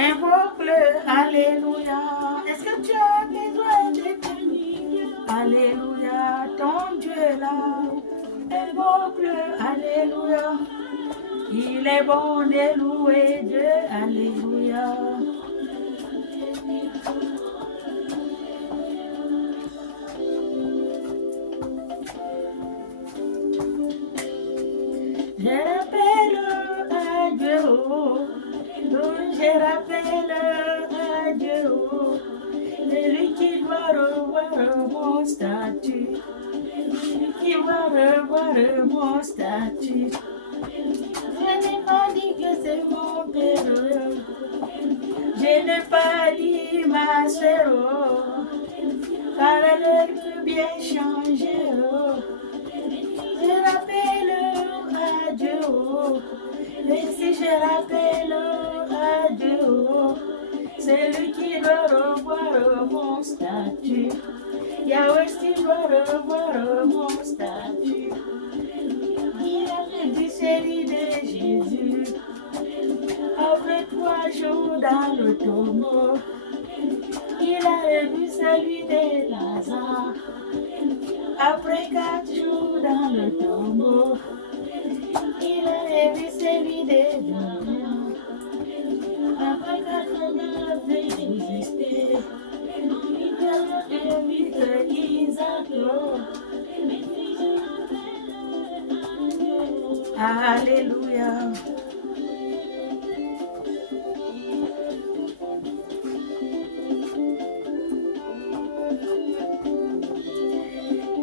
Invoque-le, alléluia. Est-ce que tu as besoin de Dieu? Alléluia, ton Dieu est là. Invoque-le, alléluia. Il est bon de louer Dieu, alléluia. Je rappelle à Dieu, je rappelle à Dieu, c'est lui qui doit revoir mon statut, lui qui va revoir mon statut. Je n'ai pas dit que c'est mon père, je n'ai pas dit ma soeur, parallèle peut bien changer. Je rappelle à Dieu, et si je rappelle à Dieu, c'est lui qui doit revoir mon statut. Yahweh qui doit revoir mon statut. Il a fait du série de Jésus, après 3 jours dans le tombeau. Il a revu celui de Lazare, après 4 jours dans le tombeau. Il a revu celui de Jean, après 4 jours d'exister. Il a revu que Isaac. Alléluia.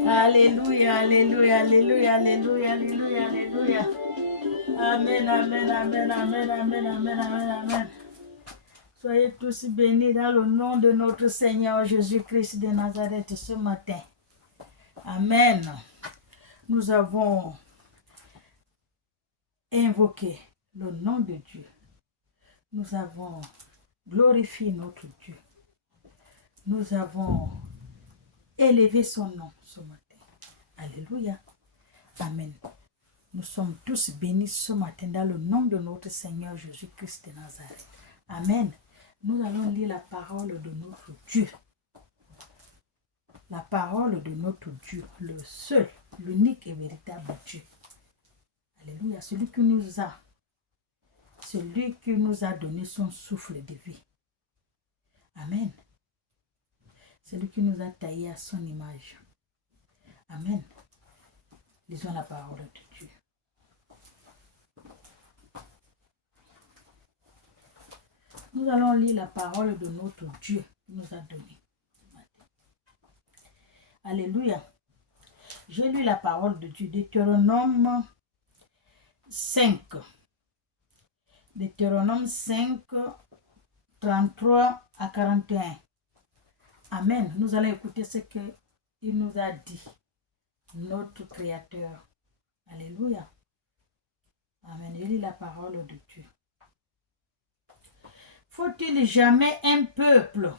Alléluia, alléluia, alléluia, alléluia, alléluia, alléluia. Amen, amen, amen, amen, amen, amen, amen, amen. Soyez tous bénis dans le nom de notre Seigneur Jésus-Christ de Nazareth ce matin. Amen. Nous avons invoqué le nom de Dieu. Nous avons glorifié notre Dieu. Nous avons élevé son nom ce matin. Alléluia. Amen. Nous sommes tous bénis ce matin dans le nom de notre Seigneur Jésus-Christ de Nazareth. Amen. Nous allons lire la parole de notre Dieu. La parole de notre Dieu, le seul, l'unique et véritable Dieu. Alléluia. Celui qui nous a donné son souffle de vie. Amen. Celui qui nous a taillé à son image. Amen. Lisons la parole de Dieu. Nous allons lire la parole de notre Dieu qui nous a donné. Alléluia. J'ai lu la parole de Dieu, Deutéronome 5. Deutéronome 5, 33 à 41. Amen. Nous allons écouter ce qu'il nous a dit, notre Créateur. Alléluia. Amen. Je lis la parole de Dieu. Faut-il jamais un peuple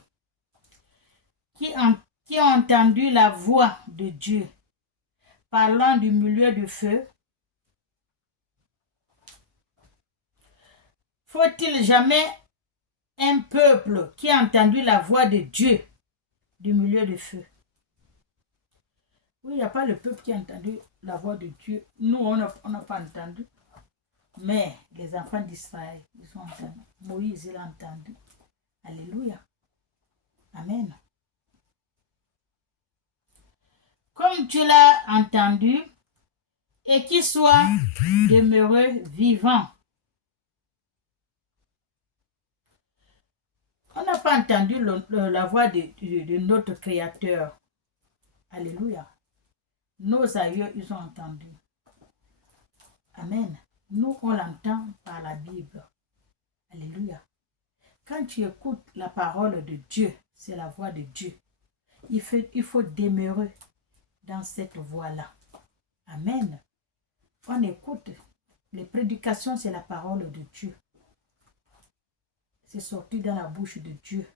qui a entendu la voix de Dieu parlant du milieu du feu? Faut-il jamais un peuple qui a entendu la voix de Dieu du milieu du feu? Oui, il n'y a pas le peuple qui a entendu la voix de Dieu. Nous, on n'a pas entendu. Mais les enfants d'Israël, ils ont entendu. Moïse, il a entendu. Alléluia. Amen. Comme tu l'as entendu, et qu'il soit demeuré vivant. On n'a pas entendu la voix de notre Créateur. Alléluia. Nos aïeux, ils ont entendu. Amen. Nous, on l'entend par la Bible. Alléluia. Quand tu écoutes la parole de Dieu, c'est la voix de Dieu. Il faut demeurer dans cette voie-là. Amen. On écoute. Les prédications, c'est la parole de Dieu. C'est sorti dans la bouche de Dieu.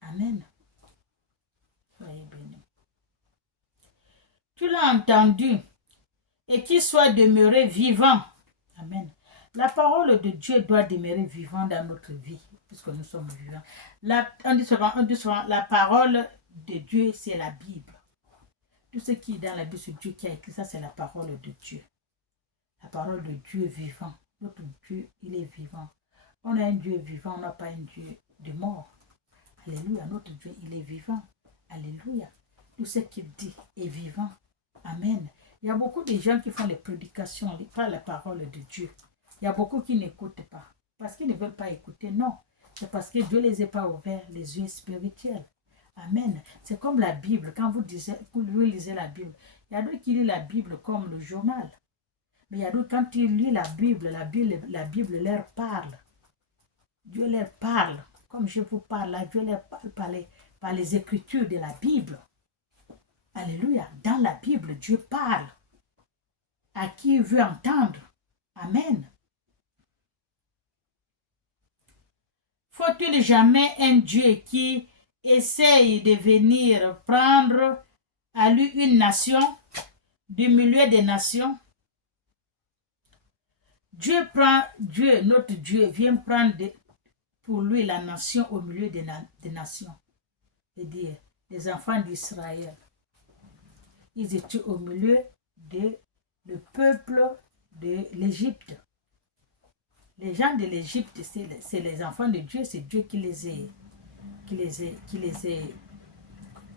Amen. Soyez bénis. Tu l'as entendu et qu'il soit demeuré vivant. Amen. La parole de Dieu doit demeurer vivante dans notre vie, puisque nous sommes vivants. On dit souvent, la parole de Dieu, c'est la Bible. Tout ce qui est dans la Bible, c'est Dieu qui a écrit ça, c'est la parole de Dieu. La parole de Dieu vivant. Notre Dieu, il est vivant. On a un Dieu vivant, on n'a pas un Dieu de mort. Alléluia, notre Dieu, il est vivant. Alléluia. Tout ce qu'il dit est vivant. Amen. Il y a beaucoup de gens qui font les prédications, pas la parole de Dieu. Il y a beaucoup qui n'écoutent pas. Parce qu'ils ne veulent pas écouter, non. C'est parce que Dieu ne les a pas ouverts les yeux spirituels. Amen. C'est comme la Bible. Quand vous lisez la Bible, il y a d'autres qui lisent la Bible comme le journal. Mais il y a d'autres, quand ils lisent la Bible leur parle. Dieu leur parle. Comme je vous parle là, Dieu leur parle par les écritures de la Bible. Alléluia. Dans la Bible, Dieu parle. À qui il veut entendre. Amen. Faut-il jamais un Dieu qui essaye de venir prendre à lui une nation du milieu des nations? Notre Dieu vient prendre pour lui la nation au milieu des nations. C'est-à-dire les enfants d'Israël. Ils étaient au milieu du peuple de l'Égypte. Les gens de l'Égypte, c'est les enfants de Dieu, c'est Dieu qui les a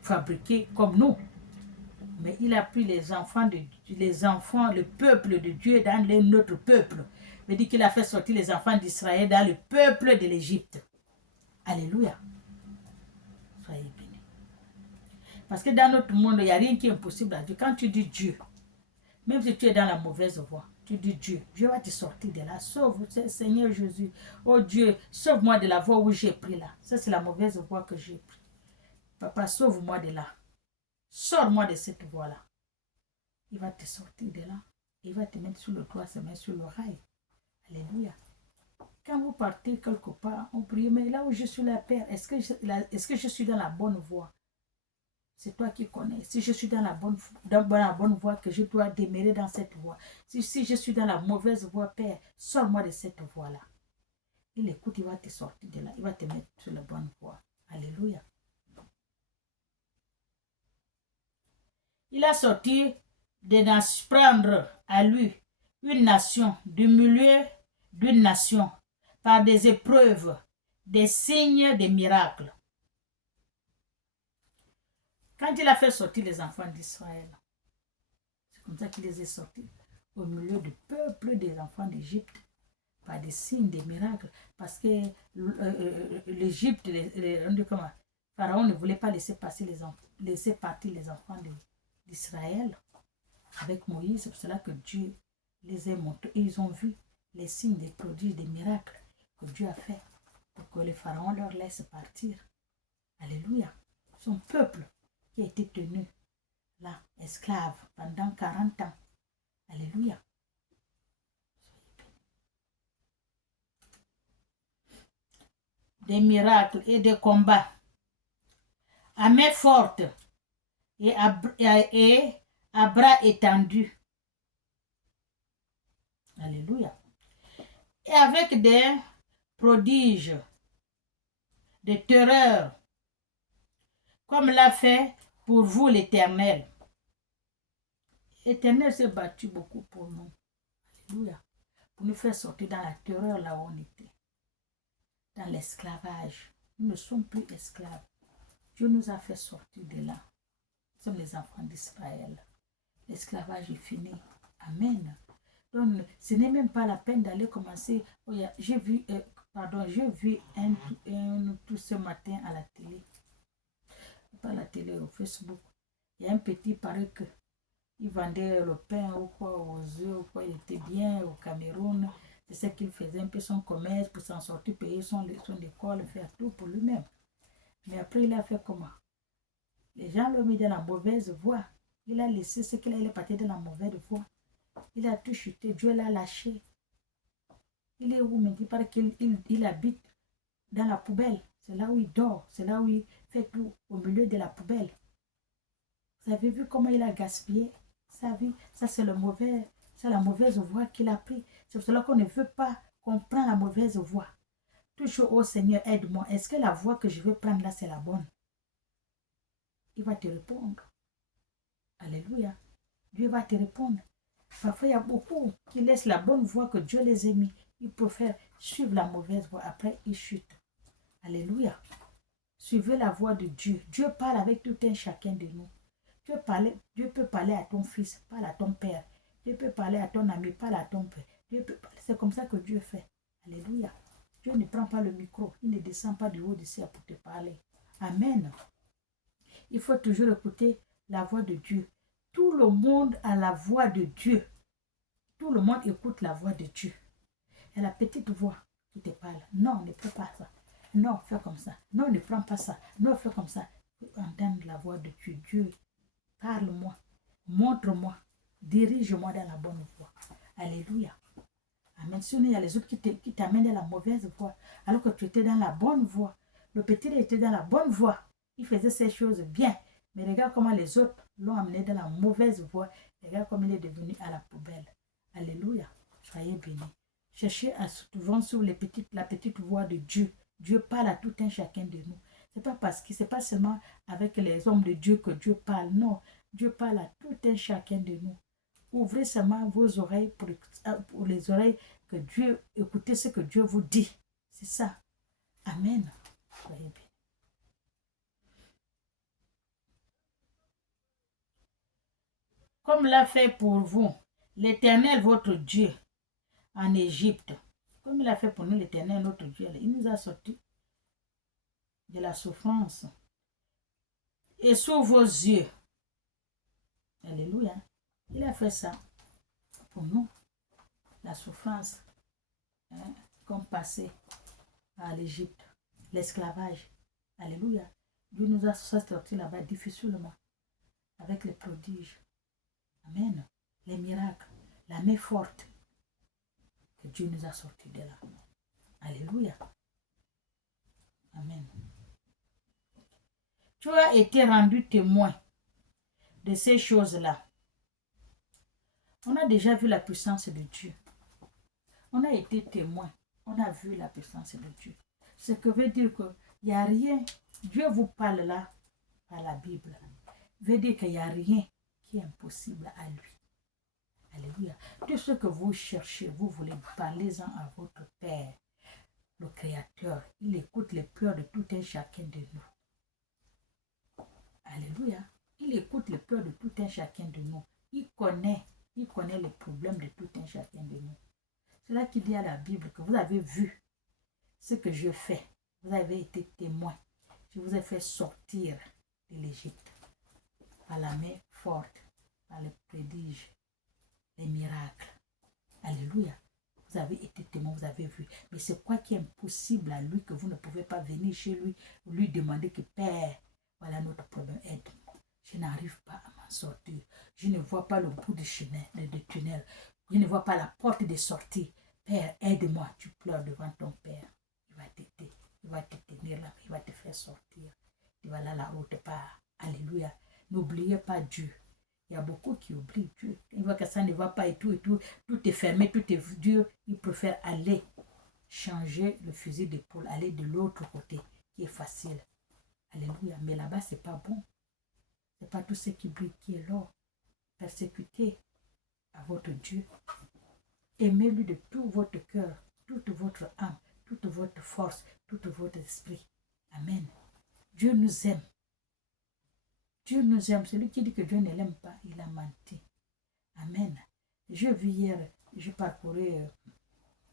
fabriqués comme nous. Mais il a pris le peuple de Dieu dans notre peuple. Il dit qu'il a fait sortir les enfants d'Israël dans le peuple de l'Égypte. Alléluia. Soyez bénis. Parce que dans notre monde, il n'y a rien qui est impossible à Dieu. Quand tu dis Dieu, même si tu es dans la mauvaise voie, tu dis Dieu, Dieu va te sortir de là. Sauve, Seigneur Jésus. Oh Dieu, sauve-moi de la voie où j'ai pris là. Ça, c'est la mauvaise voie que j'ai pris. Papa, sauve-moi de là. Sors-moi de cette voie-là. Il va te sortir de là. Il va te mettre sur le toit, se mettre sur le rail. Alléluia. Quand vous partez quelque part, on prie, mais là où je suis là, Père, est-ce que je suis dans la bonne voie? C'est toi qui connais. Si je suis dans la bonne voie, que je dois demeurer dans cette voie. Si je suis dans la mauvaise voie, Père, sors-moi de cette voie-là. Il écoute, il va te sortir de là. Il va te mettre sur la bonne voie. Alléluia. Il a sorti de prendre à lui une nation du milieu d'une nation par des épreuves, des signes, des miracles. Quand il a fait sortir les enfants d'Israël, c'est comme ça qu'il les a sortis au milieu du peuple des enfants d'Égypte par des signes, des miracles. Parce que l'Égypte, Pharaon ne voulait pas laisser partir les enfants d'Israël avec Moïse. C'est pour cela que Dieu les a montrés. Et ils ont vu les signes, des prodiges, des miracles que Dieu a fait pour que le Pharaon leur laisse partir. Alléluia. Son peuple qui a été tenu là, esclave, pendant 40 ans. Alléluia. Des miracles et des combats à main forte et à bras étendus. Alléluia. Et avec des prodiges, des terreurs, comme l'a fait pour vous l'Éternel. L'Éternel s'est battu beaucoup pour nous. Alléluia. Pour nous faire sortir dans la terreur là où on était. Dans l'esclavage. Nous ne sommes plus esclaves. Dieu nous a fait sortir de là. Nous sommes les enfants d'Israël. L'esclavage est fini. Amen. Donc, ce n'est même pas la peine d'aller commencer. Oh, j'ai vu un tout ce matin à la télé. Pas la télé, au Facebook. Il y a un petit, paraît que il vendait le pain ou quoi, aux œufs ou quoi. Il était bien au Cameroun. C'est ce qu'il faisait, un peu son commerce pour s'en sortir, payer son école, faire tout pour lui-même. Mais après, il a fait comment? Les gens l'ont mis dans la mauvaise voie. Il a laissé ce qu'il est parti de la mauvaise voie. Il a tout chuté. Dieu l'a lâché. Il est où? Mais il paraît qu'il habite dans la poubelle. C'est là où il dort. C'est là où il fait tout, au milieu de la poubelle. Vous avez vu comment il a gaspillé sa vie? Ça, c'est le mauvais C'est la mauvaise voie qu'il a pris. C'est pour cela qu'on ne veut pas qu'on prenne la mauvaise voie. Toujours, oh Seigneur, aide-moi. Est-ce que la voie que je veux prendre là, c'est la bonne? Il va te répondre. Alléluia. Dieu va te répondre. Parfois, il y a beaucoup qui laissent la bonne voie que Dieu les a mis. Ils préfèrent suivre la mauvaise voie. Après, ils chutent. Alléluia. Suivez la voie de Dieu. Dieu parle avec tout un chacun de nous. Dieu peut parler à ton fils, parle à ton père. Dieu peut parler à ton ami, parle à ton père. C'est comme ça que Dieu fait. Alléluia. Dieu ne prend pas le micro. Il ne descend pas du haut du ciel pour te parler. Amen. Il faut toujours écouter la voix de Dieu. Tout le monde a la voix de Dieu. Tout le monde écoute la voix de Dieu. Et la petite voix qui te parle. Non, ne fais pas ça. Non, fais comme ça. Non, ne prends pas ça. Non, fais comme ça. Entendre la voix de Dieu. Dieu, parle-moi. Montre-moi. Dirige-moi dans la bonne voie. Alléluia. Amen. Sinon, il y a les autres qui t'amènent dans la mauvaise voie. Alors que tu étais dans la bonne voie. Le petit était dans la bonne voie. Il faisait ces choses bien. Mais regarde comment les autres l'ont amené dans la mauvaise voie. Regarde comment il est devenu à la poubelle. Alléluia. Soyez bénis. Cherchez à souvent sur la petite voix de Dieu. Dieu parle à tout un chacun de nous. C'est pas seulement avec les hommes de Dieu que Dieu parle. Non, Dieu parle à tout un chacun de nous. Ouvrez seulement vos oreilles pour les oreilles que Dieu, écoutez ce que Dieu vous dit. C'est ça. Amen. Soyez bénis. Comme l'a fait pour vous l'Éternel votre Dieu en Égypte. Comme il a fait pour nous l'Éternel notre Dieu. Il nous a sortis de la souffrance. Et sous vos yeux. Alléluia. Il a fait ça pour nous. La souffrance. Comme passé à l'Égypte. L'esclavage. Alléluia. Dieu nous a sortis là-bas difficilement. Avec les prodiges. Amen. Les miracles. La main forte. Que Dieu nous a sortis de là. Alléluia. Amen. Tu as été rendu témoin de ces choses-là. On a déjà vu la puissance de Dieu. On a été témoin. On a vu la puissance de Dieu. Ce que veut dire qu'il n'y a rien. Dieu vous parle là par la Bible. Veut dire qu'il n'y a rien qui est impossible à lui. Alléluia. Tout ce que vous cherchez, vous voulez, parlez-en à votre Père, le Créateur. Il écoute les pleurs de tout un chacun de nous. Alléluia. Il écoute les pleurs de tout un chacun de nous. Il connaît les problèmes de tout un chacun de nous. C'est là qu'il dit à la Bible que vous avez vu ce que je fais. Vous avez été témoin. Je vous ai fait sortir de l'Égypte par la main forte, par les prodiges, les miracles. Alléluia. Vous avez été témoin, vous avez vu. Mais c'est quoi qui est impossible à lui que vous ne pouvez pas venir chez lui demander que Père, voilà notre problème, aide-moi. Je n'arrive pas à m'en sortir. Je ne vois pas le bout du tunnel. Je ne vois pas la porte de sortie. Père, aide-moi. Tu pleures devant ton Père. Il va t'aider. Il va te tenir là. Il va te faire sortir. Et voilà la route part. Alléluia. N'oubliez pas Dieu. Il y a beaucoup qui oublient Dieu. Ils voient que ça ne va pas et tout. Tout est fermé, tout est dur. Ils préfèrent aller changer le fusil d'épaule, aller de l'autre côté, qui est facile. Alléluia. Mais là-bas, ce n'est pas bon. Ce n'est pas tout ce qui brille qui est l'or. Persécutez à votre Dieu. Aimez-lui de tout votre cœur, toute votre âme, toute votre force, tout votre esprit. Amen. Dieu nous aime. Dieu nous aime. Celui qui dit que Dieu ne l'aime pas, il a menti. Amen. Je vis hier, je parcourais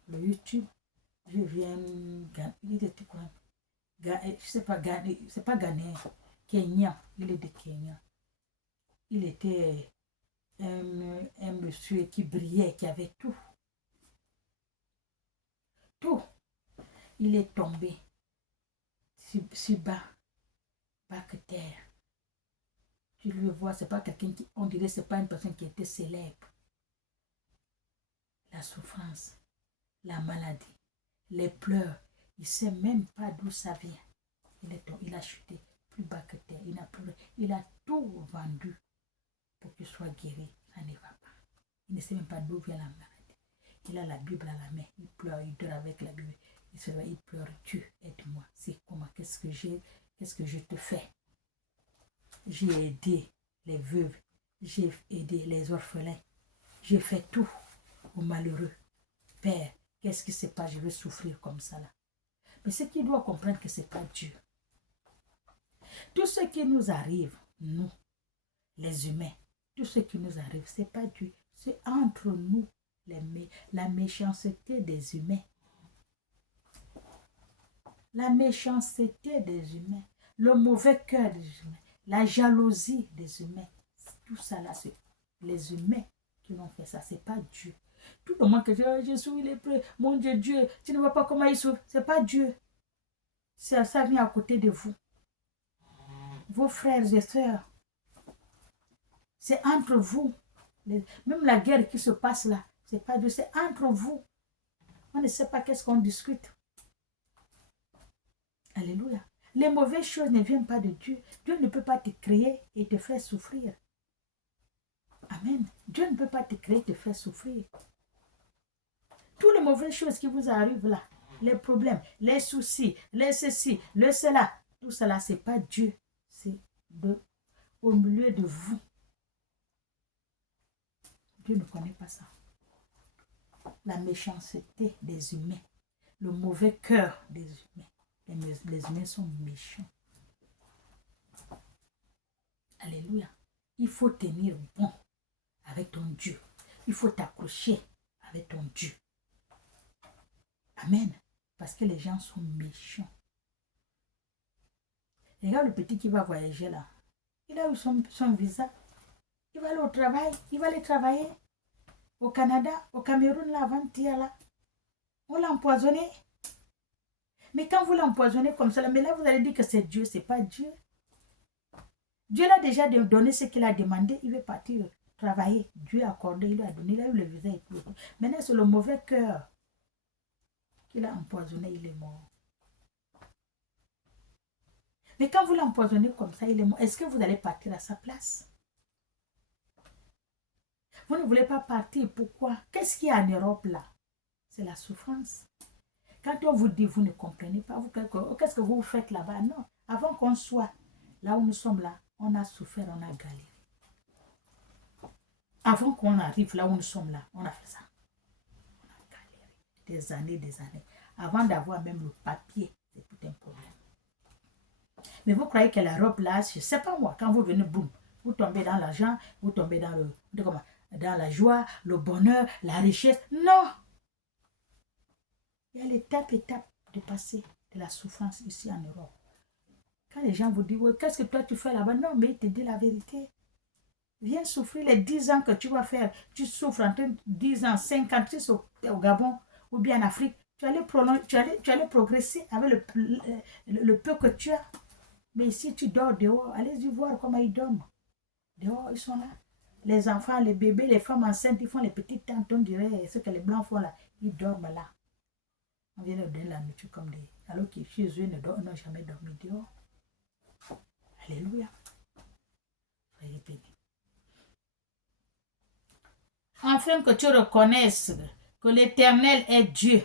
le YouTube. Je viens, il était quoi? C'est pas Ghanéen, Kenya. Il est de Kenya. Il était un monsieur qui brillait, qui avait tout. Tout. Il est tombé si bas que terre. Tu le vois, c'est pas quelqu'un qui, on dirait, c'est pas une personne qui était célèbre. La souffrance, la maladie, les pleurs, il ne sait même pas d'où ça vient. Il a chuté plus bas que terre. Il a tout vendu pour qu'il soit guéri. Ça ne va pas. Il ne sait même pas d'où vient la maladie. Il a la Bible à la main. Il pleure, il dort avec la Bible. Il pleure. Dieu, aide-moi. C'est comment? Qu'est-ce que je te fais? J'ai aidé les veuves. J'ai aidé les orphelins. J'ai fait tout aux malheureux. Père, qu'est-ce qui se passe? Je vais souffrir comme ça là. Mais ce qu'il doit comprendre que ce n'est pas Dieu. Tout ce qui nous arrive, nous, les humains, tout ce qui nous arrive, ce n'est pas Dieu. C'est entre nous, la méchanceté des humains. La méchanceté des humains. Le mauvais cœur des humains. La jalousie des humains. Tout ça là, c'est les humains qui l'ont fait ça. Ce n'est pas Dieu. Tout le monde que je suis lépreux, mon Dieu, Dieu, tu ne vois pas comment il souffre. Ce n'est pas Dieu. Ça vient à côté de vous. Vos frères et sœurs. C'est entre vous. Même la guerre qui se passe là, c'est pas Dieu, c'est entre vous. On ne sait pas qu'est-ce qu'on discute. Alléluia. Les mauvaises choses ne viennent pas de Dieu. Dieu ne peut pas te créer et te faire souffrir. Amen. Dieu ne peut pas te créer et te faire souffrir. Toutes les mauvaises choses qui vous arrivent là, les problèmes, les soucis, les ceci, le cela, tout cela, ce n'est pas Dieu. C'est au milieu de vous. Dieu ne connaît pas ça. La méchanceté des humains, le mauvais cœur des humains. Les humains sont méchants. Alléluia. Il faut tenir bon avec ton Dieu. Il faut t'accrocher avec ton Dieu. Amen. Parce que les gens sont méchants. Regarde le petit qui va voyager là. Il a eu son visa. Il va aller au travail. Il va aller travailler. Au Canada, au Cameroun, là, avant-hier, là. On l'a empoisonné. Mais quand vous l'empoisonnez comme ça, mais là, vous allez dire que c'est Dieu. Ce n'est pas Dieu. Dieu l'a déjà donné ce qu'il a demandé. Il veut partir travailler. Dieu a accordé, il lui a donné. Il a eu le visa et tout. Maintenant, c'est le mauvais cœur qu'il a empoisonné. Il est mort. Mais quand vous l'empoisonnez comme ça, il est mort. Est-ce que vous allez partir à sa place? Vous ne voulez pas partir. Pourquoi? Qu'est-ce qu'il y a en Europe là? C'est la souffrance. Quand on vous dit, vous ne comprenez pas, qu'est-ce que vous faites là-bas? Non. Avant qu'on soit là où nous sommes là, on a souffert, on a galéré. Avant qu'on arrive là où nous sommes là, on a fait ça. On a galéré. Des années. Avant d'avoir même le papier, c'est tout un problème. Mais vous croyez que l'Europe là, je ne sais pas moi, quand vous venez, boum, vous tombez dans l'argent, vous tombez dans dans la joie, le bonheur, la richesse. Non! Il y a l'étape de passer de la souffrance ici en Europe. Quand les gens vous disent, ouais, qu'est-ce que toi tu fais là-bas? Non, mais il te dit la vérité. Viens souffrir les 10 ans que tu vas faire. Tu souffres entre 10 ans, 56 au Gabon ou bien en Afrique. Tu allais progresser avec le peu que tu as. Mais si tu dors dehors, allez-y voir comment ils dorment. Dehors, ils sont là. Les enfants, les bébés, les femmes enceintes, ils font les petites tentes, on dirait ce que les blancs font là. Ils dorment là. On vient leur donner la nourriture comme des... Alors que chez eux, n'ont jamais dormi dehors. Alléluia. Soyez bénis. Enfin que tu reconnaisses que l'Éternel est Dieu.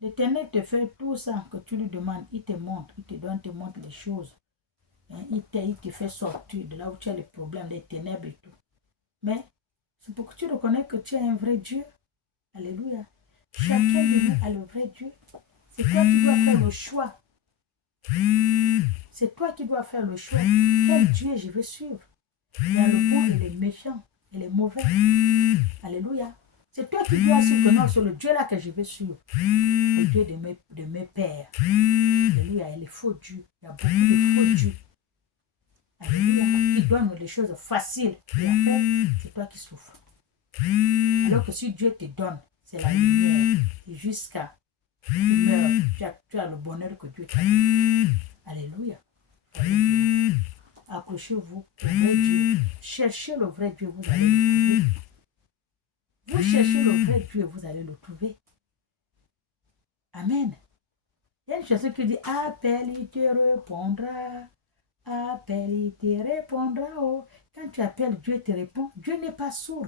L'Éternel te fait tout ça que tu lui demandes. Il te montre, il te montre les choses. Il te fait sortir de là où tu as les problèmes, les ténèbres et tout. Mais c'est pour que tu reconnais que tu es un vrai Dieu. Alléluia. Chacun de nous a le vrai Dieu. C'est toi qui dois faire le choix. C'est toi qui dois faire le choix. Quel Dieu je veux suivre? Il y a le bon et les méchants et les mauvais. Alléluia. C'est toi qui dois suivre. Non, c'est le Dieu là que je veux suivre. Le Dieu de mes pères. Alléluia. Il y a les faux dieux. Il y a beaucoup de faux dieux. Alléluia. Il donne les choses faciles. Et en fait, c'est toi qui souffres. Alors que si Dieu te donne, c'est la lumière. Et jusqu'à tu meurs, tu as le bonheur que Dieu t'a donné. Alléluia. Accrochez-vous au vrai Dieu. Cherchez le vrai Dieu, vous allez le trouver. Vous cherchez le vrai Dieu, vous allez le trouver. Amen. Il y a une chanson qui dit, appelle, il te répondra. Appelle, il te répondra. Oh. Quand tu appelles, Dieu te répond. Dieu n'est pas sourd.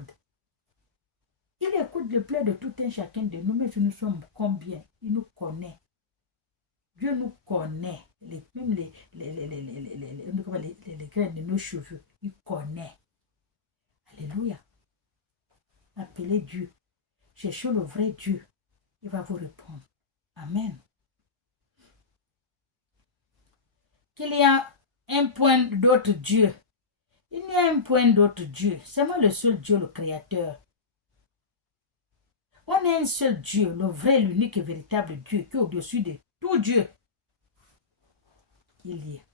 Il écoute le plaies de tout un chacun de nous, mais nous sommes combien? Il nous connaît. Dieu nous connaît. Même les graines de nos cheveux, il connaît. Alléluia. Appelez Dieu. Cherchez le vrai Dieu. Il va vous répondre. Amen. Qu'il y a un point d'autre Dieu. Il n'y a un point d'autre Dieu. C'est moi le seul Dieu, le Créateur. On a un seul Dieu, le vrai, l'unique et véritable Dieu, qui est au-dessus de tout Dieu. Il y est.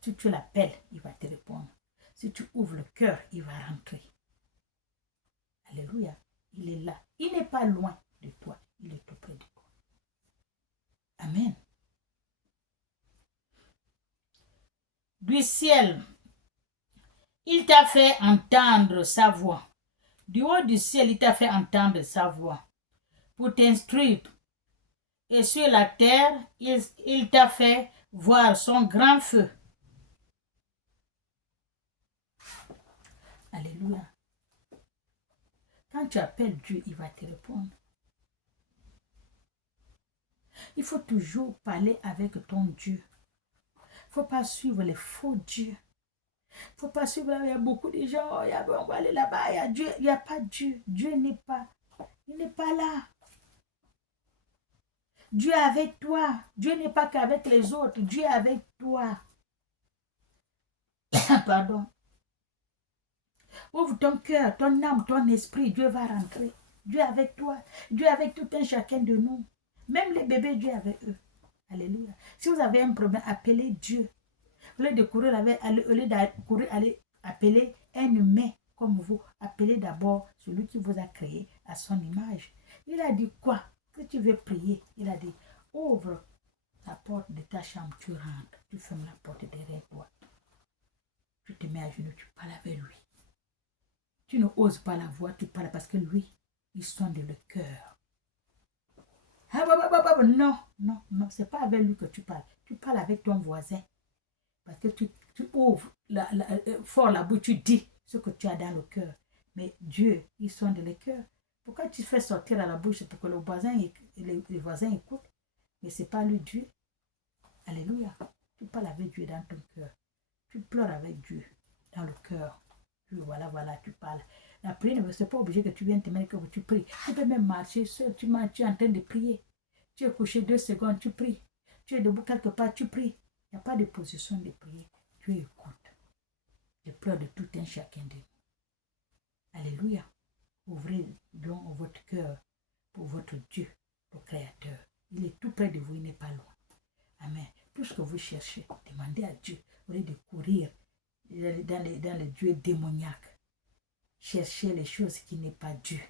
Si tu l'appelles, il va te répondre. Si tu ouvres le cœur, il va rentrer. Alléluia. Il est là. Il n'est pas loin de toi. Il est tout près de toi. Amen. Du ciel, il t'a fait entendre sa voix. Du haut du ciel, il t'a fait entendre sa voix pour t'instruire. Et sur la terre, il t'a fait voir son grand feu. Alléluia. Quand tu appelles Dieu, il va te répondre. Il faut toujours parler avec ton Dieu. Il ne faut pas suivre les faux dieux. Il ne faut pas suivre, il y a beaucoup de gens, on va aller là-bas, il y a Dieu. Il n'y a pas Dieu. Dieu n'est pas. Il n'est pas là. Dieu est avec toi. Dieu n'est pas qu'avec les autres. Dieu est avec toi. Pardon. Ouvre ton cœur, ton âme, ton esprit. Dieu va rentrer. Dieu est avec toi. Dieu est avec tout un chacun de nous. Même les bébés, Dieu est avec eux. Alléluia. Si vous avez un problème, appelez Dieu. Au lieu de courir, aller appeler un humain comme vous, appelez d'abord celui qui vous a créé à son image. Il a dit quoi? Que tu veux prier. Il a dit, ouvre la porte de ta chambre, tu rentres, tu fermes la porte derrière toi. Tu te mets à genoux, tu parles avec lui. Tu ne oses pas la voir, tu parles parce que lui, il sonde le cœur. Non, non, non, c'est pas avec lui que tu parles. Tu parles avec ton voisin. Parce que tu ouvres fort la bouche, tu dis ce que tu as dans le cœur. Mais Dieu, il sonde le cœur. Pourquoi tu fais sortir à la bouche pour que le voisin, les voisins écoutent? Mais ce n'est pas lui Dieu. Alléluia. Tu parles avec Dieu dans ton cœur. Tu pleures avec Dieu dans le cœur. Voilà, tu parles. La prière, ce n'est pas obligé que tu viennes te mettre que tu pries. Tu peux même marcher seul. Tu es en train de prier. Tu es couché 2 secondes, tu pries. Tu es debout quelque part, tu pries. Il n'y a pas de position de prière. Dieu écoute. Je pleure de tout un chacun de nous. Alléluia. Ouvrez donc votre cœur pour votre Dieu, le Créateur. Il est tout près de vous, il n'est pas loin. Amen. Tout ce que vous cherchez, demandez à Dieu. Au lieu de courir dans les dieux démoniaques. Cherchez les choses qui n'est pas Dieu.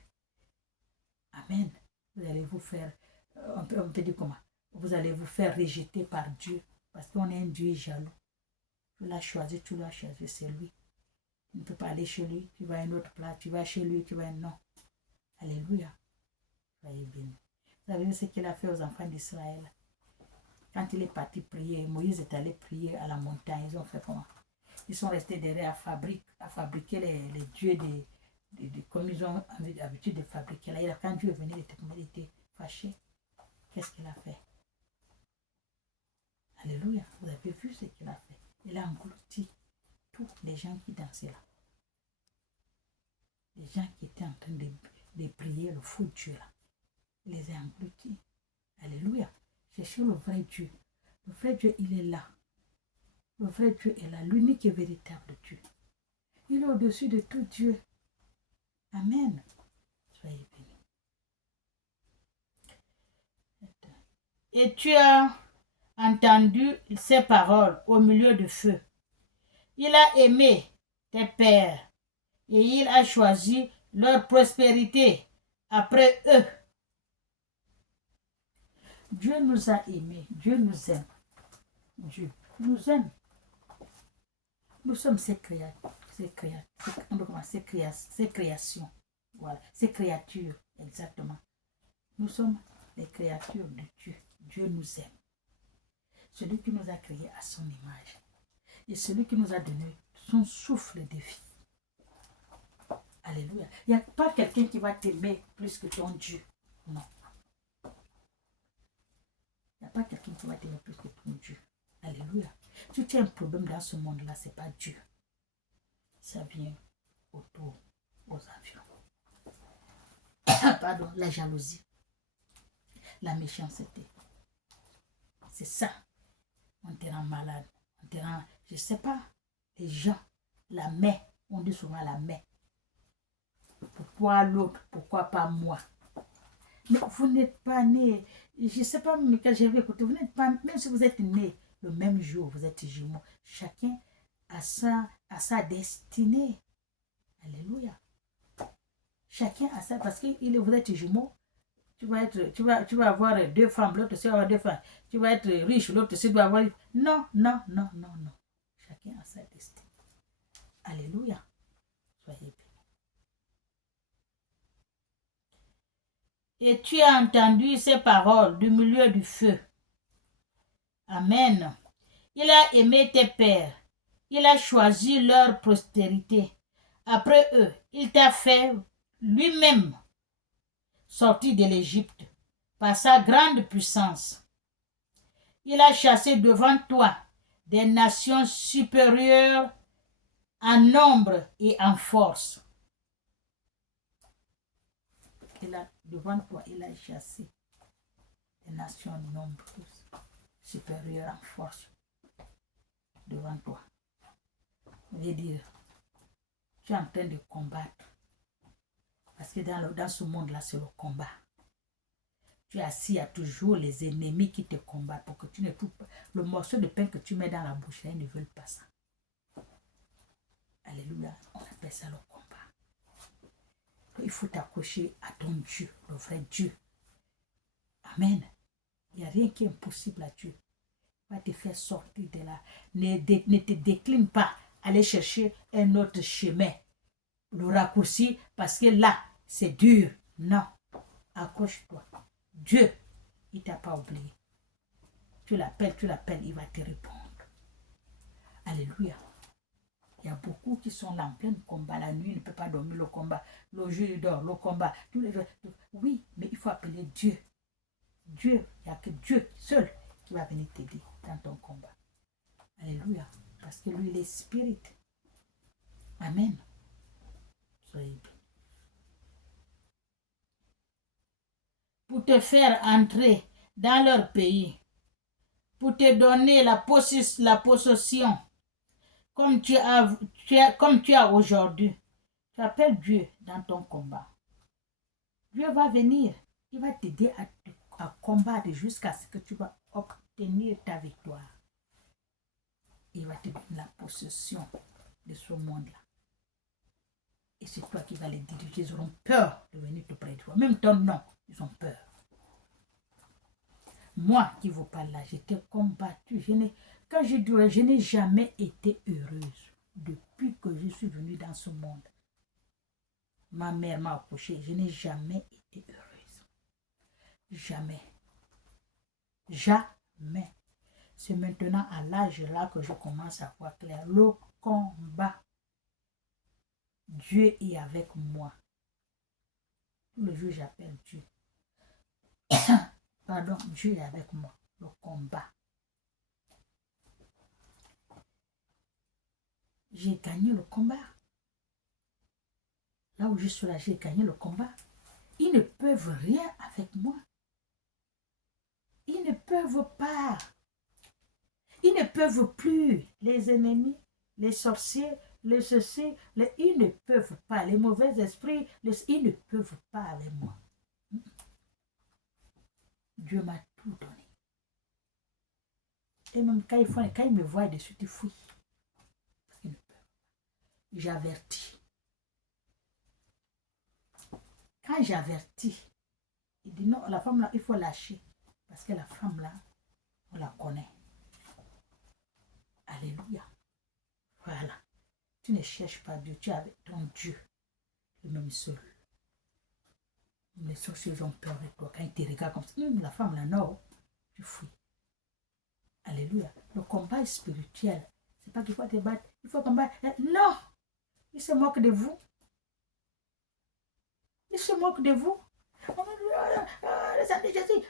Amen. Vous allez vous faire, on peut dire comment? Vous allez vous faire rejeter par Dieu. Parce qu'on est un Dieu jaloux. Tu l'as choisi, c'est lui. Tu ne peux pas aller chez lui, tu vas à un autre plat, tu vas chez lui, tu vas à un non. Alléluia. Soyez bénis. Vous savez ce qu'il a fait aux enfants d'Israël? Quand il est parti prier, Moïse est allé prier à la montagne. Ils ont fait comment? Ils sont restés derrière à fabriquer les dieux comme ils ont l'habitude de fabriquer. Là, quand Dieu est venu, il était fâché. Qu'est-ce qu'il a fait? Alléluia. Vous avez vu ce qu'il a fait? Il a englouti tous les gens qui dansaient là. Les gens qui étaient en train de prier le faux Dieu là. Il les a engloutis. Alléluia. Cherchez le vrai Dieu. Le vrai Dieu, il est là. Le vrai Dieu est là. L'unique et véritable Dieu. Il est au-dessus de tout Dieu. Amen. Soyez bénis. Et tu as entendu ces paroles au milieu du feu. Il a aimé tes pères et il a choisi leur prospérité après eux. Dieu nous a aimés. Dieu nous aime. Dieu nous aime. Nous sommes ses créatures. Ses créations. Voilà. Ses créatures. Exactement. Nous sommes les créatures de Dieu. Dieu nous aime. Celui qui nous a créés à son image. Et celui qui nous a donné son souffle de vie. Alléluia. Il n'y a pas quelqu'un qui va t'aimer plus que ton Dieu. Non. Il n'y a pas quelqu'un qui va t'aimer plus que ton Dieu. Alléluia. Si tu as un problème dans ce monde-là, ce n'est pas Dieu. Ça vient autour aux avions. Pardon, la jalousie. La méchanceté. C'est ça. On te rend malade. On te rend, je ne sais pas, les gens, la main, on dit souvent la main. Pourquoi l'autre? Pourquoi pas moi? Mais vous n'êtes pas né, je ne sais pas, mais quand j'ai vu écouter, vous n'êtes pas, même si vous êtes né le même jour, vous êtes jumeaux, chacun a sa destinée. Alléluia. Chacun a ça, parce que vous êtes jumeaux, tu vas avoir deux femmes, l'autre aussi va avoir deux femmes. Tu vas être riche, l'autre aussi doit avoir... Non, non, non, non, non. Chacun a sa destinée. Alléluia. Soyez bénis. Et tu as entendu ces paroles du milieu du feu. Amen. Il a aimé tes pères. Il a choisi leur postérité. Après eux, il t'a fait lui-même sortir de l'Égypte par sa grande puissance. Il a chassé devant toi des nations supérieures en nombre et en force. Devant toi, il a chassé des nations nombreuses, supérieures en force. Devant toi. Je veux dire, tu es en train de combattre. Parce que dans ce monde-là, c'est le combat. Tu es assis, il y a toujours les ennemis qui te combattent pour que tu ne touches pas. Le morceau de pain que tu mets dans la bouche, là, ils ne veulent pas ça. Alléluia, on appelle ça le combat. Il faut t'accrocher à ton Dieu, le vrai Dieu. Amen. Il n'y a rien qui est impossible à Dieu. Il va te faire sortir de là. Ne te décline pas. Aller chercher un autre chemin. Le raccourci, parce que là, c'est dur. Non. Accroche-toi. Dieu, il ne t'a pas oublié. Tu l'appelles, il va te répondre. Alléluia. Il y a beaucoup qui sont là en plein combat. La nuit, il ne peut pas dormir le combat. Le jour, il dort, le combat. Oui, mais il faut appeler Dieu. Dieu, il n'y a que Dieu seul qui va venir t'aider dans ton combat. Alléluia. Parce que lui, il est spirit. Amen. Soyez bénis. Pour te faire entrer dans leur pays, pour te donner la possession, comme tu as aujourd'hui. Tu appelles Dieu dans ton combat. Dieu va venir, il va t'aider à combattre jusqu'à ce que tu vas obtenir ta victoire. Il va te donner la possession de ce monde-là. Et c'est toi qui vas les diriger. Ils auront peur de venir te près de toi. Même ton nom, ils ont peur. Moi qui vous parle là, j'étais combattue. Quand je dis, je n'ai jamais été heureuse depuis que je suis venue dans ce monde. Ma mère m'a accouchée. Je n'ai jamais été heureuse. Jamais. Jamais. C'est maintenant à l'âge là que je commence à voir clair. Le combat. Dieu est avec moi. Tout le jour, j'appelle Dieu. Pardon, Dieu est avec moi. Le combat. J'ai gagné le combat. Là où je suis là, j'ai gagné le combat. Ils ne peuvent rien avec moi. Ils ne peuvent pas. Ils ne peuvent plus. Les ennemis, les sorciers, les ceci, ils ne peuvent pas. Les mauvais esprits, ils ne peuvent pas avec moi. Dieu m'a tout donné. Et même quand ils me voient dessus, ils fuient. Parce qu'ils ne peuvent pas. J'avertis. Quand j'avertis, il dit non, la femme là, il faut lâcher. Parce que la femme là, on la connaît. Alléluia. Voilà. Tu ne cherches pas Dieu, tu es avec ton Dieu, le même seul. Les sorciers ont peur de toi. Quand ils te regardent comme ça, la femme là, non, tu fuis. Alléluia. Le combat est spirituel. pas qu'il faut te battre. Il faut combattre. Non. Il se moque de vous. Il se moque de vous. Les amis de Jésus.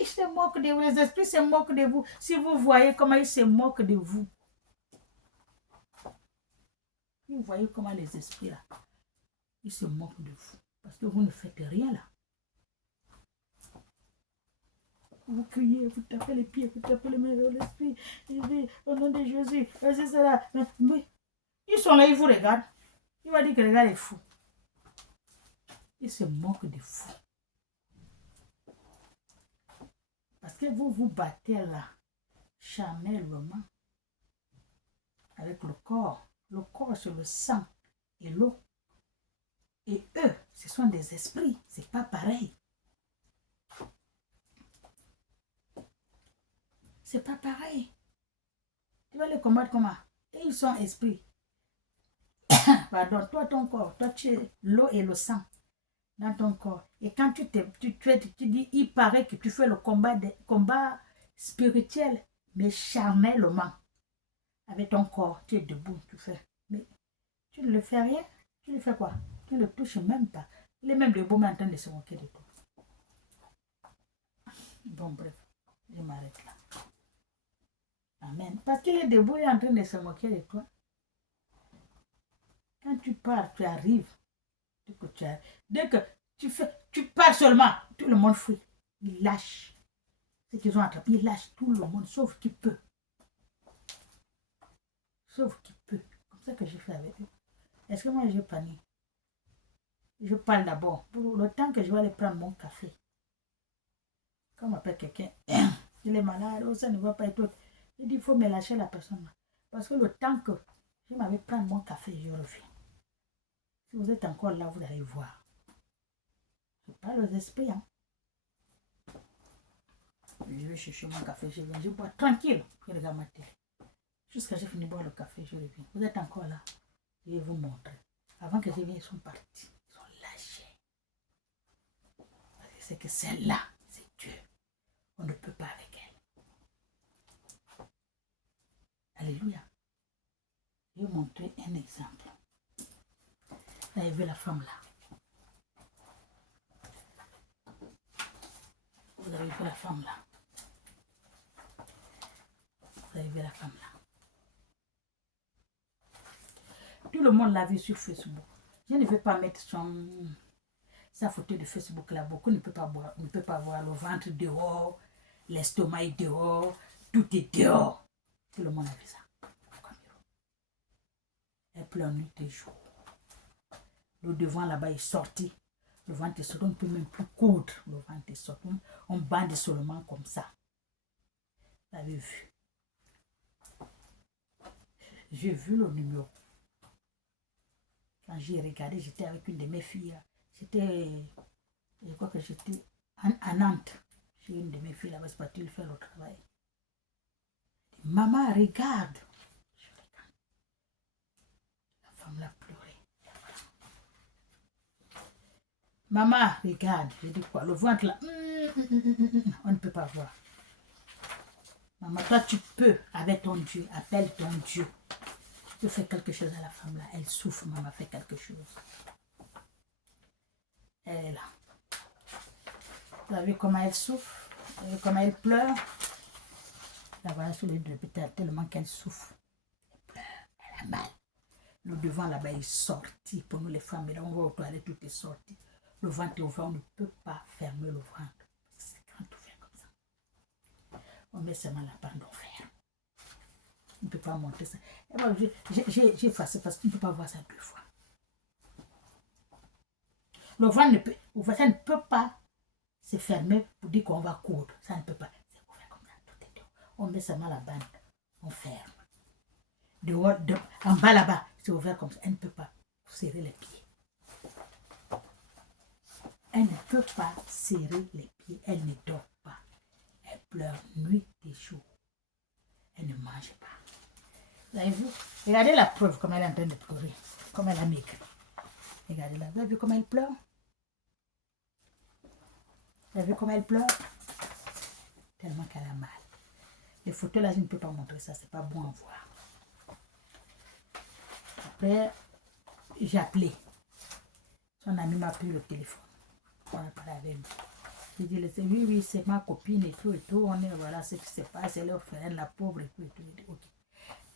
Il se moque de vous. Les esprits se moquent de vous. Si vous voyez comment il se moque de vous. Vous voyez comment les esprits là, ils se moquent de vous. Parce que vous ne faites rien là. Vous criez, vous tapez les pieds, vous tapez les mains, l'esprit, au nom de Jésus, c'est cela. Mais ils sont là, ils vous regardent. Il va dire que le gars est fou. Ils se moquent de vous. Parce que vous vous battez là, charnellement, avec le corps. Le corps, c'est le sang et l'eau. Et eux, ce sont des esprits. C'est pas pareil. C'est pas pareil. Tu vas les combattre comment? Et ils sont esprits. Pardon, toi, ton corps, toi, tu es l'eau et le sang dans ton corps. Et quand tu dis, il paraît que tu fais le combat spirituel, mais charnellement. Avec ton corps, tu es debout, tu fais. Mais tu ne le fais rien. Tu le fais quoi? Tu ne le touches même pas. Il est même debout, mais en train de se moquer de toi. Bon, bref, je m'arrête là. Amen. Parce qu'il est debout et en train de se moquer de toi. Quand tu pars, tu arrives. Dès que tu pars seulement, tout le monde fuit. Ils lâchent. Ceux qu'ils ont attrapé, ils lâchent tout le monde, sauf qui peut. Sauf qui peut. Comme ça que j'ai fait avec eux. Est-ce que moi j'ai paniqué? Je parle d'abord. Pour le temps que je vais aller prendre mon café. Quand on m'appelle quelqu'un, il est malade, oh, ça ne va pas être. Il dit, il faut me lâcher la personne. Parce que le temps que je m'avais prendre mon café, je reviens. Si vous êtes encore là, vous allez voir. Je parle aux esprits. Hein. Je vais chercher mon café, je viens, je bois tranquille. Je regarde ma télé. Jusqu'à ce que j'ai fini de boire le café, je reviens. Vous êtes encore là. Je vais vous montrer. Avant que je vienne, ils sont partis. Ils sont lâchés. C'est que celle-là, c'est Dieu. On ne peut pas avec elle. Alléluia. Je vais montrer un exemple. Vous avez vu la femme là. Vous avez vu la femme là. Vous avez vu la femme là. Tout le monde l'a vu sur Facebook. Je ne vais pas mettre sa photo de Facebook là. Beaucoup ne peut pas voir le ventre dehors, l'estomac est dehors, tout est dehors. Tout le monde a vu ça. Elle pleure nuit et jour. Le devant là-bas est sorti. Le ventre est sorti. On ne peut même plus coudre. Le ventre est sorti. On bande seulement comme ça. Vous avez vu. J'ai vu le numéro. Quand j'ai regardé, j'étais avec une de mes filles. Je crois que j'étais à Nantes. J'ai une de mes filles là-bas, c'est parti faire le travail. Maman, regarde. Je regarde. La femme l'a pleuré. Maman, regarde. Je dis quoi? Le ventre là. On ne peut pas voir. Maman, toi tu peux, avec ton Dieu, appelle ton Dieu. Tu peux faire quelque chose à la femme là. Elle souffre, maman fait quelque chose. Elle est là. Vous avez vu comment elle souffre? Vous avez vu comment elle pleure? La voilà sur les deux pétales tellement qu'elle souffre. Elle pleure, elle a mal. Le devant là-bas est sorti. Pour nous les femmes, là on va aux toilettes, tout est sorti. Le ventre est ouvert, on ne peut pas fermer le ventre. C'est grand ouvert comme ça. On met seulement la bande d'enfer. On ne peut pas monter ça. J'ai effacé parce qu'on ne peut pas voir ça deux fois. Le ventre ne peut pas se fermer pour dire qu'on va coudre. Ça ne peut pas. C'est ouvert comme ça. Tout est dehors. On met seulement la bande. On ferme. Dehors, en bas là-bas, c'est ouvert comme ça. Elle ne peut pas serrer les pieds. Elle ne peut pas serrer les pieds. Elle ne dort pas. Elle pleure nuit et jour. Elle ne mange pas. Vous avez vu? Regardez la preuve, comme elle est en train de pleurer. Comme elle a maigri. Regardez là. Vous avez vu comment elle pleure? Vous avez vu comment elle pleure? Tellement qu'elle a mal. Les photos là, je ne peux pas montrer ça. C'est pas bon à voir. Après, j'ai appelé. Son ami m'a pris le téléphone. On a parlé avec lui. J'ai dit, oui, oui, c'est ma copine et tout, et tout. On est, voilà, ce qui se passe, elle est orpheline, la pauvre et tout, et tout. Et tout. Okay.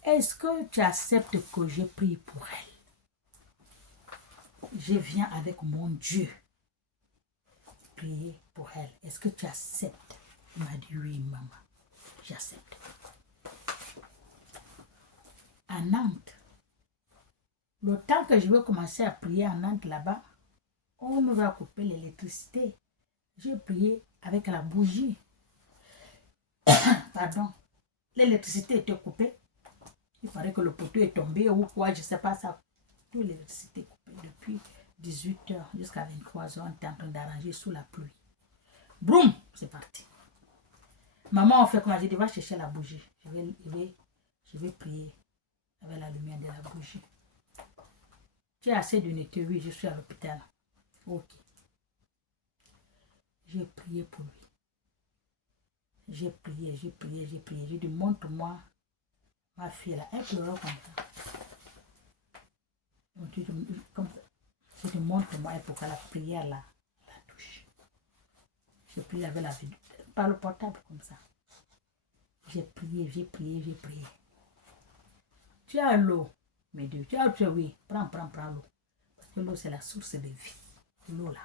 Est-ce que tu acceptes que je prie pour elle? Je viens avec mon Dieu prier pour elle. Est-ce que tu acceptes? Il m'a dit, oui, maman, j'accepte. À Nantes, le temps que je vais commencer à prier à Nantes là-bas, on me va couper l'électricité. J'ai prié avec la bougie. Pardon. L'électricité était coupée. Il paraît que le poteau est tombé ou quoi, je ne sais pas ça. Toute l'électricité est coupée depuis 18h jusqu'à 23h. On est en train d'arranger sous la pluie. Broum, c'est parti. Maman, on fait comment? J'ai dit, va chercher la bougie. Je vais prier avec la lumière de la bougie. Tu as assez d'unité? Oui, je suis à l'hôpital. Ok. J'ai prié pour lui. J'ai prié. J'ai dit, montre-moi ma fille là. Elle pleurait comme ça. Donc, je te montre-moi pour que la prière là, la touche. Je prie avec la vie, par le portable comme ça. J'ai prié. Tu as l'eau, mes Dieu. Tu as, oui, prends l'eau. Parce que l'eau, c'est la source de vie. L'eau là.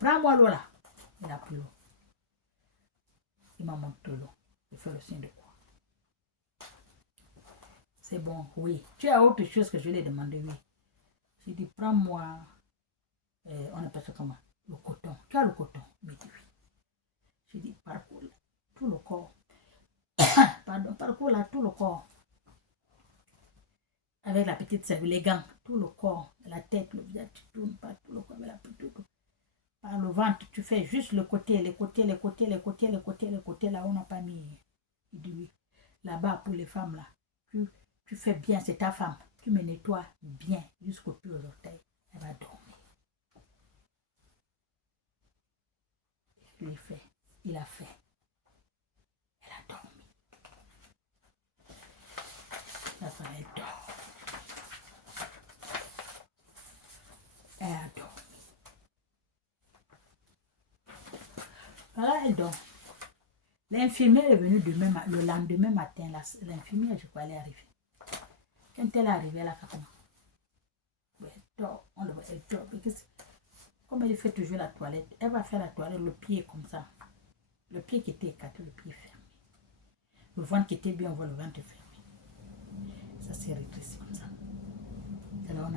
Prends-moi l'eau là. Il a pris l'eau. Il m'a montré l'eau. Je fais le signe de quoi. C'est bon, oui. Tu as autre chose que je lui ai demandé, oui. J'ai dit, prends-moi, on appelle ça comment? Le coton. Tu as le coton? Il m'a dit oui. J'ai dit, parcours là, tout le corps. Pardon, parcours là, tout le corps. Avec la petite serviette, les gants, tout le corps, la tête, le visage, tu tournes pas tout le corps avec la petite. Par le ventre, tu fais juste le côté, les côtés, là où on n'a pas mis. Il dit oui. Là-bas, pour les femmes là, tu fais bien, c'est ta femme. Tu me nettoies bien jusqu'au pied aux orteils. Elle va dormir. Je l'ai fait. Il a fait. Elle a dormi. La femme, elle dort. Elle a dormi. Voilà, elle dort. L'infirmière est venue le lendemain matin. L'infirmière, je crois, elle est arrivée. Quand elle est arrivée, elle a fait comment? Elle dort. Elle dort. Comme elle fait toujours la toilette, elle va faire la toilette, le pied comme ça. Le pied qui était écarté, le pied fermé. Le ventre qui était bien, on voit le ventre fermé. Ça s'est rétréci comme ça. Alors on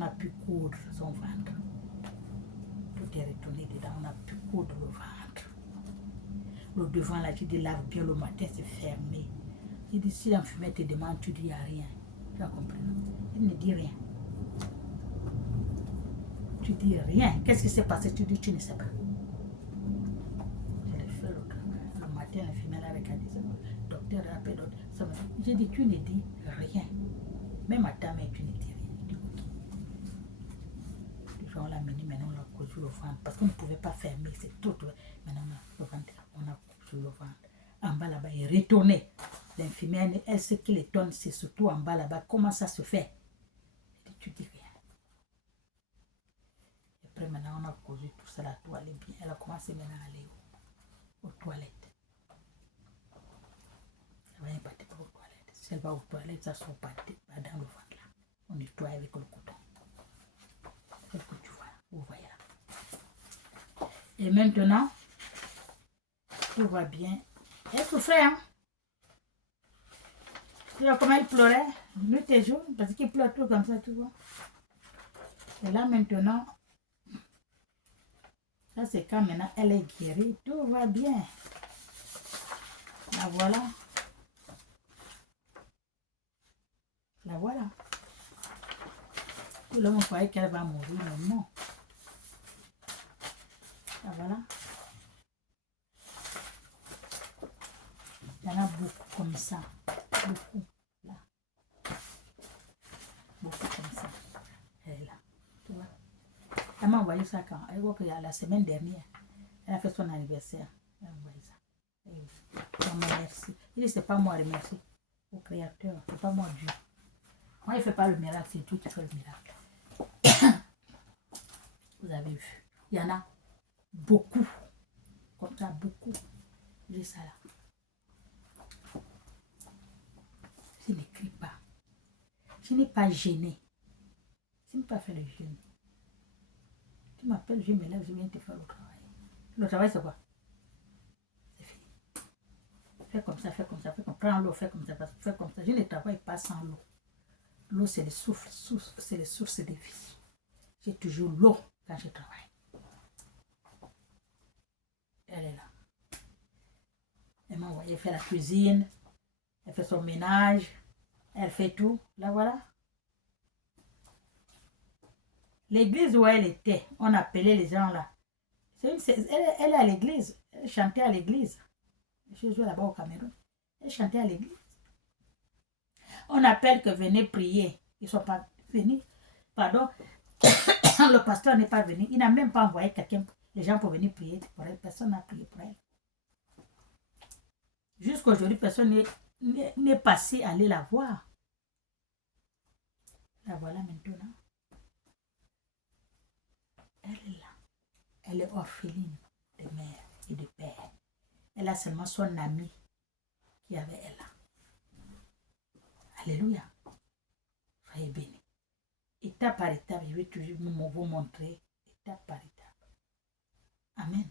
a pu coudre son ventre. Tout est retourné dedans, on a pu coudre le ventre. Le devant là, j'ai dit lave bien le matin, c'est fermé. J'ai dit si l'infirmière te demande, tu dis rien. Tu as compris? Il ne dit rien. Tu dis rien. Qu'est-ce qui s'est passé? Tu dis tu ne sais pas. Je l'ai fait le matin, l'infirmière avec un docteur appelle d'autres. J'ai dit tu ne dis rien. Même à ta mère, tu ne dis rien. On l'a mené, maintenant on l'a cousu le ventre. Parce qu'on ne pouvait pas fermer, c'est tout. Maintenant on a le ventre, on a cousu le ventre. En bas là-bas, il est retourné. L'infirmière, elle sait qu'il étonne, c'est surtout en bas là-bas. Comment ça se fait? Tu dis rien. Et après maintenant on a cousu tout ça, la toilette bien. Elle a commencé maintenant à aller aux toilettes. Elle va pas aux toilettes. Si elle va aux toilettes, ça ne sort pas dans le ventre là. On nettoie avec le coton. Qu'est-ce que tu vois? Vous voyez là. Et maintenant, tout va bien. Elle souffrait, hein? Tu vois comment elle pleurait? Nuit et jour, parce qu'il pleure tout comme ça, tu vois. Et là maintenant, ça c'est quand maintenant elle est guérie, tout va bien. La voilà. La voilà. Tout le monde croyait qu'elle va mourir, mais non. La voilà. Il y en a beaucoup comme ça. Beaucoup. Là. Beaucoup comme ça. Elle est là. Tu vois. Elle m'a envoyé ça quand? Elle voit que la semaine dernière, elle a fait son anniversaire. Elle m'a envoyé ça. Elle m'a remercié. Il dit, c'est pas moi remercier. Au Créateur, c'est pas moi Dieu. Moi, il ne fait pas le miracle, c'est Dieu qui fait le miracle. Vous avez vu. Il y en a beaucoup. Comme ça, beaucoup. J'ai ça là. Je n'écris pas. Je n'ai pas gêné. Je n'ai pas fait le jeûne. Tu m'appelles, je me lève, je viens te faire le travail. Le travail, c'est quoi? C'est fini. Fais comme ça, fais comme ça, fais comme ça. Prends l'eau, fais comme ça, fais comme ça. Je ne travaille pas sans l'eau. L'eau, c'est le souffle, c'est les sources de vie. J'ai toujours l'eau quand je travaille. Elle est là. Elle m'a envoyé faire la cuisine. Elle fait son ménage. Elle fait tout. Là, voilà. L'église où elle était, on appelait les gens là. Elle est à l'église. Elle chantait à l'église. Je jouais là-bas au Cameroun. Elle chantait à l'église. On appelle que venez prier. Ils ne sont pas venus. Pardon. Le pasteur n'est pas venu. Il n'a même pas envoyé quelqu'un, les gens pour venir prier pour elle. Personne n'a prié pour elle. Jusqu'aujourd'hui, personne n'est passé aller la voir. La voilà maintenant. Elle est là. Elle est orpheline de mère et de père. Elle a seulement son ami qui avait elle là. Alléluia. Soyez bénis. Étape par étape, je vais toujours vous montrer. Étape par étape. Amen.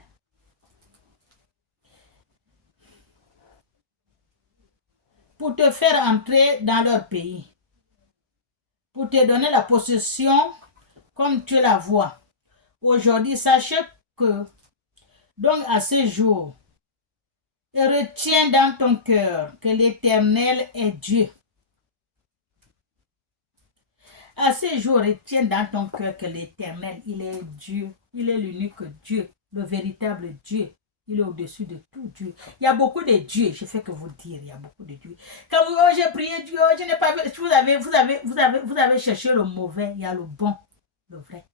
Pour te faire entrer dans leur pays. Pour te donner la possession comme tu la vois. Aujourd'hui, sachez que, donc à ce jour, et retiens dans ton cœur que l'Éternel est Dieu. À ce jour, retiens dans ton cœur que l'Éternel, il est Dieu. Il est l'unique Dieu, le véritable Dieu. Il est au-dessus de tout Dieu. Il y a beaucoup de dieux. Je fais que vous dire, il y a beaucoup de dieux. Quand vous, oh, j'ai prié Dieu, oh, je n'ai pas vu. Vous avez cherché le mauvais. Il y a le bon, le vrai.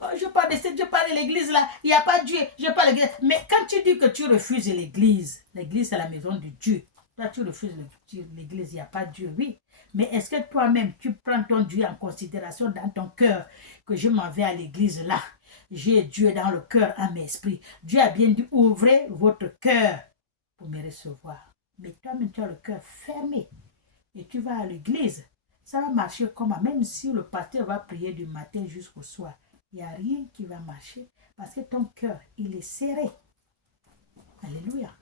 Oh, je parle de l'église là. Il n'y a pas Dieu. Je parle de l'église. Mais quand tu dis que tu refuses l'église c'est la maison de Dieu. Toi, tu refuses l'église, il n'y a pas Dieu, oui. Mais est-ce que toi-même, tu prends ton Dieu en considération dans ton cœur que je m'en vais à l'église là? J'ai Dieu dans le cœur, à mes esprits. Dieu a bien dit, ouvrez votre cœur pour me recevoir. Mais toi-même, tu as le cœur fermé et tu vas à l'église. Ça va marcher comment? Même si le pasteur va prier du matin jusqu'au soir, il n'y a rien qui va marcher parce que ton cœur, il est serré. Alléluia.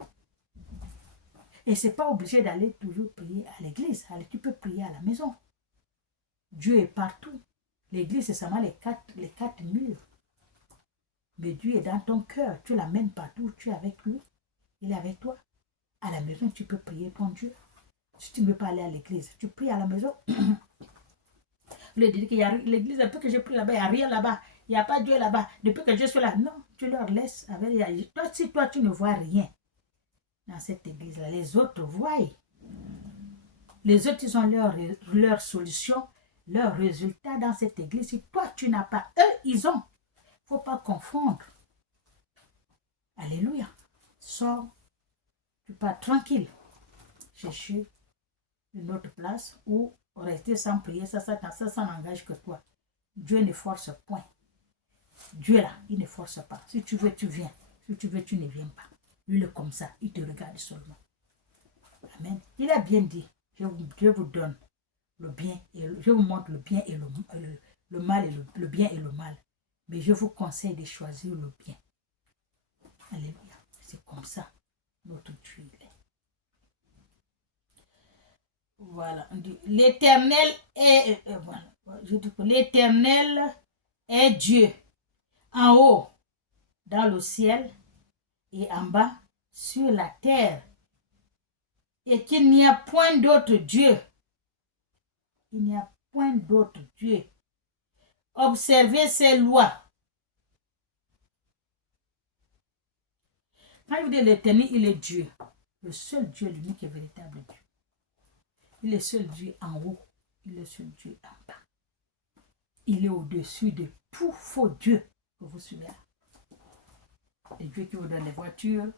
Et ce n'est pas obligé d'aller toujours prier à l'église. Tu peux prier à la maison. Dieu est partout. L'église, c'est seulement les quatre murs. Mais Dieu est dans ton cœur. Tu l'amènes partout. Tu es avec lui. Il est avec toi. À la maison, tu peux prier ton Dieu. Si tu ne veux pas aller à l'église, tu pries à la maison. Le dire qu'il y a l'église, depuis que je prie là-bas, il n'y a rien là-bas. Il n'y a pas Dieu là-bas. Depuis que je suis là, non, tu leur laisses avec. Toi, si toi, tu ne vois rien dans cette église-là, les autres voient. Les autres, ils ont leur solution, leur résultat dans cette église. Si toi, tu n'as pas, eux, ils ont. Il ne faut pas confondre. Alléluia. Sors, tu pars tranquille. Chercher une autre place ou rester sans prier. Ça n'engage que toi. Dieu ne force point. Dieu là, il ne force pas. Si tu veux, tu viens. Si tu veux, tu ne viens pas. Lui, il est comme ça. Il te regarde seulement. Amen. Il a bien dit. Je vous donne le bien et je vous montre le bien et le mal et le bien et le mal. Mais je vous conseille de choisir le bien. Alléluia. C'est comme ça notre Dieu est. Voilà. L'Éternel est voilà. L'Éternel est Dieu en haut dans le ciel et en bas sur la terre. Et qu'il n'y a point d'autre Dieu. Il n'y a point d'autre Dieu. Observez ces lois. Quand il dit l'Éternel, il est Dieu. Le seul Dieu, l'unique et véritable Dieu. Il est seul Dieu en haut. Il est seul Dieu en bas. Il est au-dessus de tout faux Dieu que vous suivez. Les dieux qui vous donnent les voitures,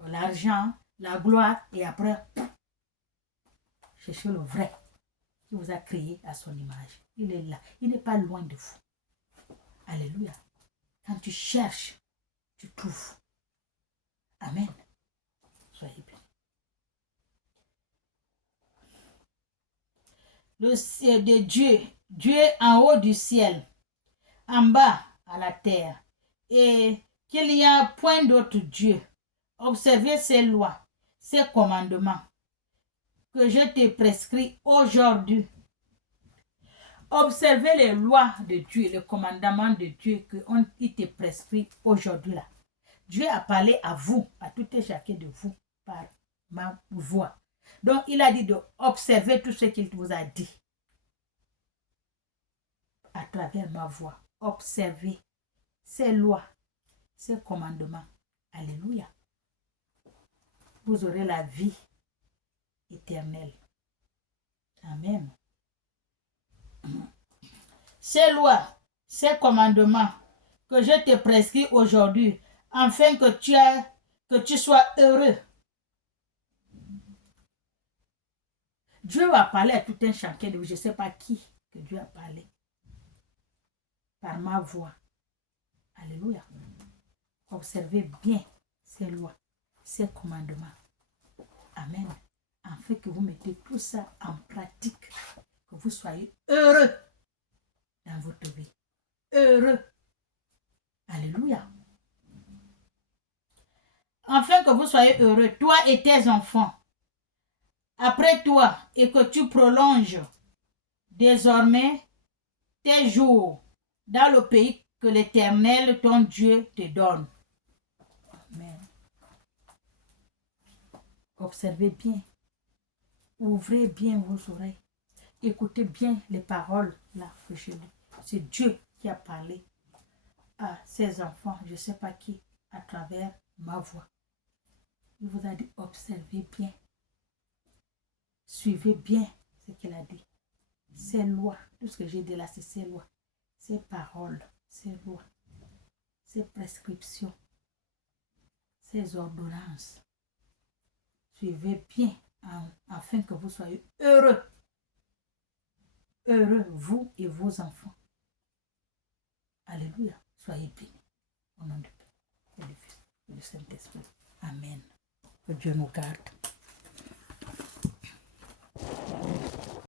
l'argent, la gloire, et après, cherchez le vrai qui vous a créé à son image. Il est là. Il n'est pas loin de vous. Alléluia. Quand tu cherches, tu trouves. Amen. Soyez bénis. Le ciel de Dieu, Dieu en haut du ciel, en bas à la terre, et qu'il n'y a point d'autre Dieu. Observez ces lois, ces commandements que je te prescris aujourd'hui. Observez les lois de Dieu, les commandements de Dieu qu'il te prescrit aujourd'hui là. Dieu a parlé à vous, à tout et chacun de vous, par ma voix. Donc, il a dit d'observer tout ce qu'il vous a dit à travers ma voix. Observez ces lois, ces commandements. Alléluia. Vous aurez la vie éternelle. Amen. Ces lois, ces commandements que je te prescris aujourd'hui, afin que tu sois heureux. Dieu va parler à tout un chacun de vous. Je ne sais pas qui que Dieu a parlé. Par ma voix. Alléluia. Observez bien ces lois, ces commandements. Amen. Afin que vous mettez tout ça en pratique. Que vous soyez heureux dans votre vie. Heureux. Alléluia. Afin que vous soyez heureux, toi et tes enfants. Après toi, et que tu prolonges désormais tes jours dans le pays que l'Éternel, ton Dieu, te donne. Amen. Observez bien. Ouvrez bien vos oreilles. Écoutez bien les paroles là que je lis. C'est Dieu qui a parlé à ses enfants, je ne sais pas qui, à travers ma voix. Il vous a dit, observez bien. Suivez bien ce qu'il a dit. Ces lois, tout ce que j'ai dit là, c'est ces lois, ces paroles, ces lois, ces prescriptions, ces ordonnances. Suivez bien afin que vous soyez heureux. Heureux, vous et vos enfants. Alléluia. Soyez bénis. Au nom du Père et du Fils et du Saint-Esprit. Amen. Que Dieu nous garde.